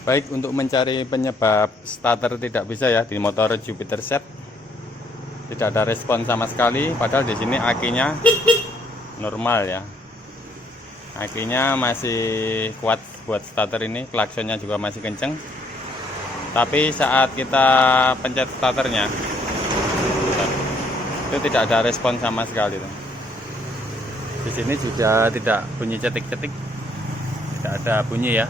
Baik, untuk mencari penyebab starter tidak bisa ya di motor Jupiter Z, tidak ada respon sama sekali. Padahal di sini akinya normal ya, akinya masih kuat buat starter ini, klaksonnya juga masih kenceng. Tapi saat kita pencet starternya, itu tidak ada respon sama sekali. Di sini juga tidak bunyi cetik-cetik, tidak ada bunyi ya.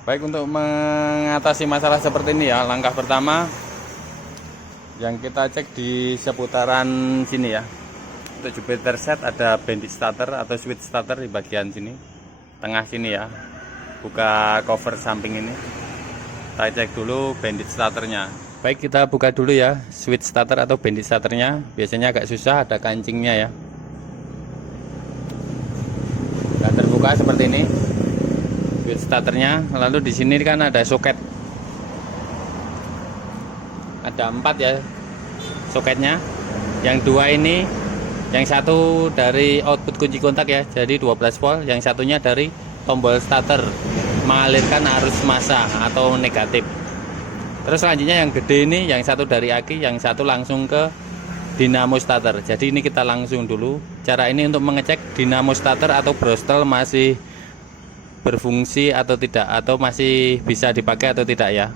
Baik, untuk mengatasi masalah seperti ini ya, langkah pertama yang kita cek di seputaran sini ya. Untuk Jupiter Z ada bandit starter atau switch starter di bagian sini, tengah sini ya. Buka cover samping ini, kita cek dulu bandit starternya. Baik, kita buka dulu ya switch starter atau bandit starternya. Biasanya agak susah, ada kancingnya ya. Nah, terbuka seperti ini switch starternya. Lalu di sini kan ada soket, ada 4 ya soketnya. Yang 2 ini, yang satu dari output kunci kontak ya, jadi 12 volt. Yang satunya dari tombol starter mengalirkan arus massa atau negatif. Terus selanjutnya yang gede ini, yang satu dari aki, yang satu langsung ke dinamo starter. Jadi ini kita langsung dulu. Cara ini untuk mengecek dinamo starter atau brostel masih berfungsi atau tidak, atau masih bisa dipakai atau tidak ya.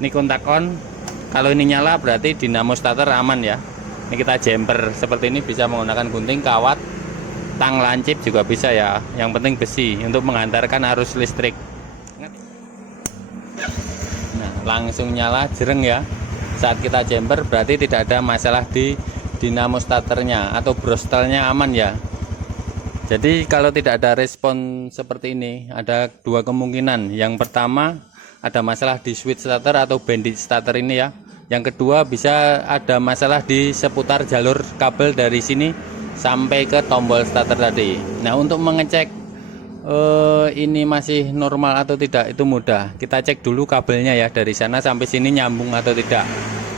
Ini kontak on. Kalau ini nyala berarti dinamo starter aman ya. Ini kita jumper seperti ini, bisa menggunakan gunting, kawat, tang lancip juga bisa ya. Yang penting besi untuk menghantarkan arus listrik. Nah, langsung nyala jereng ya. Saat kita jumper berarti tidak ada masalah di dinamo starternya atau brostelnya, aman ya. Jadi kalau tidak ada respon seperti ini, ada 2 kemungkinan. Yang pertama, ada masalah di switch starter atau bandit starter ini ya. Yang kedua, bisa ada masalah di seputar jalur kabel dari sini sampai ke tombol starter tadi. Nah, untuk mengecek ini masih normal atau tidak, itu mudah. Kita cek dulu kabelnya ya, dari sana sampai sini nyambung atau tidak.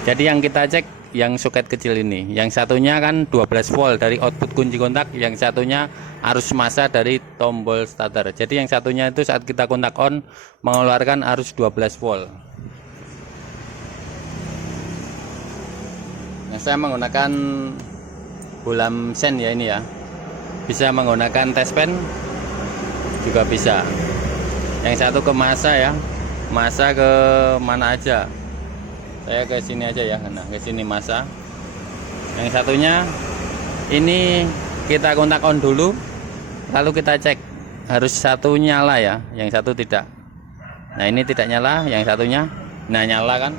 Jadi yang kita cek yang soket kecil ini. Yang satunya kan 12 volt dari output kunci kontak, yang satunya arus massa dari tombol starter. Jadi yang satunya itu saat kita kontak on mengeluarkan arus 12 volt. Nah, saya menggunakan bolam sen ya ini ya. Bisa menggunakan test pen juga bisa. Yang satu ke massa ya. Massa ke mana aja? Saya ke sini aja ya. Nah, ke sini massa. Yang satunya ini kita kontak on dulu, lalu kita cek harus satu nyala ya, yang satu tidak. Nah, ini tidak nyala, yang satunya nah nyala kan.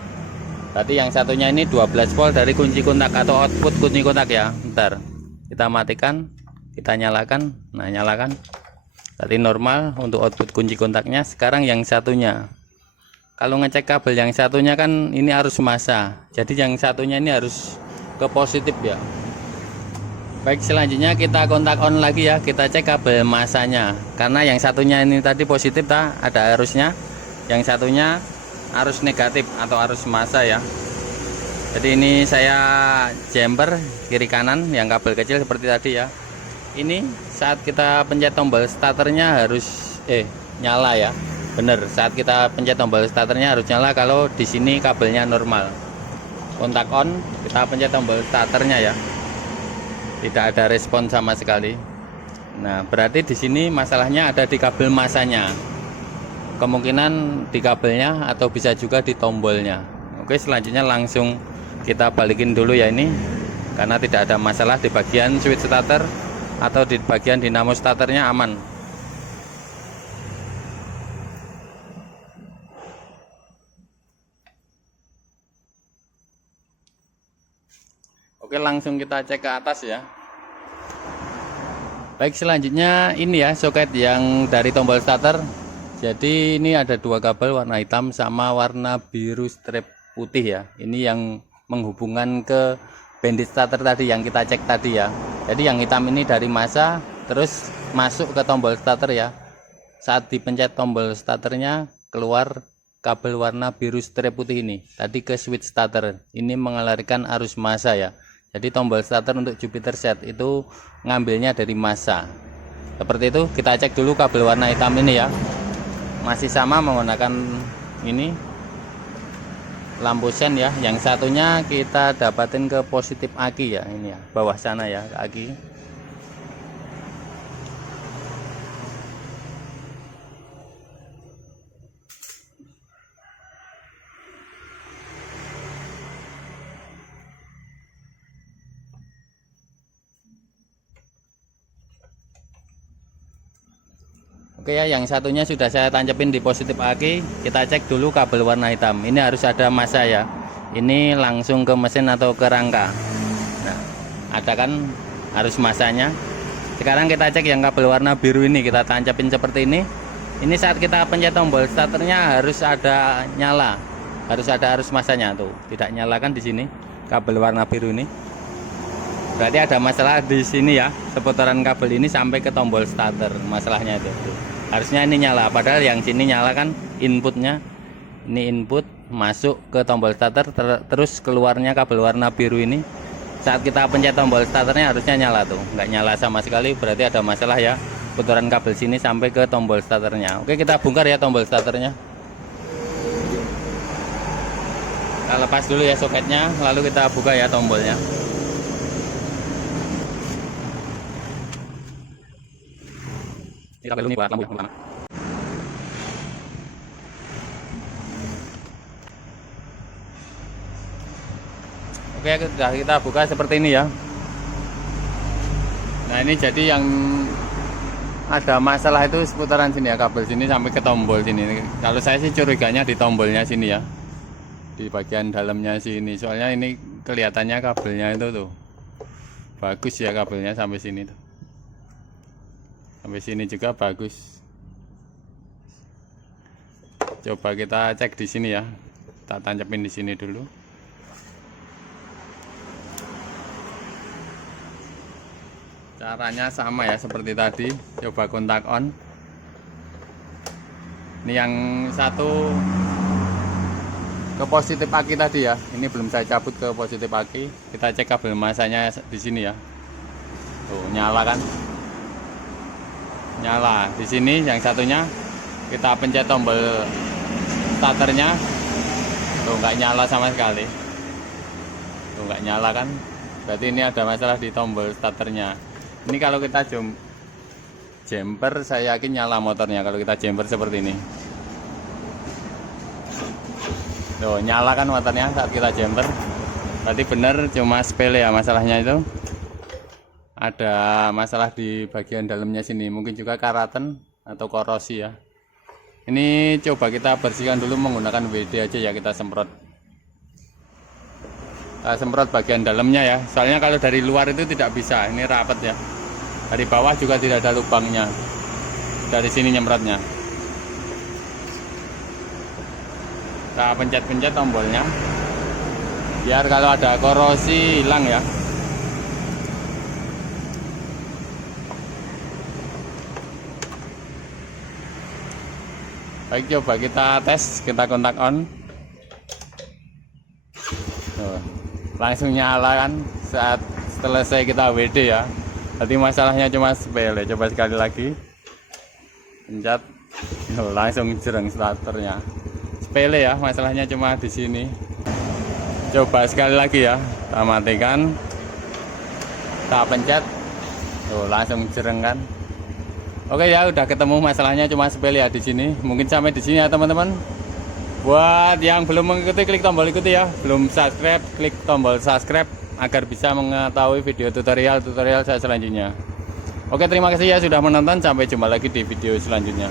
Berarti yang satunya ini 12 volt dari kunci kontak atau output kunci kontak ya. Bentar, kita matikan, kita nyalakan. Nah, nyalakan. Berarti normal untuk output kunci kontaknya. Sekarang yang satunya, kalau ngecek kabel yang satunya kan ini arus massa, jadi yang satunya ini harus ke positif ya. Baik, selanjutnya kita kontak on lagi ya, kita cek kabel massanya. Karena yang satunya ini tadi positif ada arusnya, yang satunya arus negatif atau arus massa ya. Jadi ini saya jumper kiri kanan yang kabel kecil seperti tadi ya. Ini saat kita pencet tombol starternya harus nyala ya. Bener, saat kita pencet tombol starternya harus nyala kalau di sini kabelnya normal. Kontak on, kita pencet tombol starternya ya. Tidak ada respon sama sekali. Nah, berarti di sini masalahnya ada di kabel massanya. Kemungkinan di kabelnya atau bisa juga di tombolnya. Oke, selanjutnya langsung kita balikin dulu ya ini, karena tidak ada masalah di bagian switch starter atau di bagian dinamo starternya aman. Oke, langsung kita cek ke atas ya. Baik, selanjutnya ini ya soket yang dari tombol starter. Jadi ini ada 2 kabel warna hitam sama warna biru strip putih ya. Ini yang menghubungkan ke bandit starter tadi yang kita cek tadi ya. Jadi yang hitam ini dari massa terus masuk ke tombol starter ya. Saat dipencet tombol starternya keluar kabel warna biru strip putih ini tadi ke switch starter. Ini mengalirkan arus massa ya. Jadi tombol starter untuk Jupiter Z itu ngambilnya dari massa. Seperti itu, kita cek dulu kabel warna hitam ini ya. masih sama menggunakan ini lampu sen ya. Yang satunya kita dapatin ke positif aki ya, ini ya, bawah sana ya, ke aki. Oke ya, yang satunya sudah saya tancapin di positif aki. Kita cek dulu kabel warna hitam. Ini harus ada massa ya. Ini langsung ke mesin atau ke rangka. Nah, ada kan harus massanya. Sekarang kita cek yang kabel warna biru ini, kita tancapin seperti ini. Ini saat kita pencet tombol starternya harus ada nyala. Harus ada arus massanya tuh. Tidak nyala kan di sini kabel warna biru ini. Berarti ada masalah di sini ya, seputaran kabel ini sampai ke tombol starter, masalahnya itu. Harusnya ini nyala, padahal yang sini nyala kan inputnya. Ini input masuk ke tombol starter, terus keluarnya kabel warna biru ini. Saat kita pencet tombol starternya harusnya nyala tuh, nggak nyala sama sekali, berarti ada masalah ya, putaran kabel sini sampai ke tombol starternya. Oke, kita bongkar ya tombol starternya. Kita lepas dulu ya soketnya, lalu kita buka ya tombolnya. Ini kabel ini buat lampu pertama. Oke, kita buka seperti ini ya. Nah, ini jadi yang ada masalah itu seputaran sini ya, kabel sini sampai ke tombol sini. Kalau saya sih curiganya di tombolnya sini ya, di bagian dalamnya sini. Soalnya ini kelihatannya kabelnya itu tuh bagus ya, kabelnya sampai sini tuh. Sampai sini juga bagus. Coba kita cek di sini ya. Kita tancapin di sini dulu. Caranya sama ya seperti tadi. Coba kontak on. Ini yang satu ke positif aki tadi ya. Ini belum saya cabut ke positif aki. Kita cek kabel massanya di sini ya. Tuh, nyala kan? Nyala. Di sini yang satunya kita pencet tombol starternya, tuh nggak nyala sama sekali. Tuh nggak nyala kan? Berarti ini ada masalah di tombol starternya. Ini kalau kita jumper, saya yakin nyala motornya kalau kita jumper seperti ini. Tuh nyala kan motornya saat kita jumper. Berarti benar, cuma sepele ya masalahnya itu. Ada masalah di bagian dalamnya sini, mungkin juga karatan atau korosi ya. Ini coba kita bersihkan dulu menggunakan WD aja ya, kita semprot. Kita semprot bagian dalamnya ya, soalnya kalau dari luar itu tidak bisa, ini rapat ya. Dari bawah juga tidak ada lubangnya, dari sini nyemprotnya. Kita pencet-pencet tombolnya, biar kalau ada korosi hilang ya. Baik, coba kita tes, kita kontak on. Tuh, langsung nyala kan saat selesai kita WD ya. Tadi masalahnya cuma sepele. Coba sekali lagi, pencet, tuh, langsung jereng starternya. Sepele ya, masalahnya cuma di sini. Coba sekali lagi ya, kita matikan, kita pencet, tuh langsung jereng kan. Oke ya, udah ketemu masalahnya cuma sepele ya di sini. Mungkin sampai di sini ya teman-teman. Buat yang belum mengikuti, klik tombol ikuti ya. Belum subscribe, klik tombol subscribe agar bisa mengetahui video tutorial saya selanjutnya. Oke, terima kasih ya sudah menonton. Sampai jumpa lagi di video selanjutnya.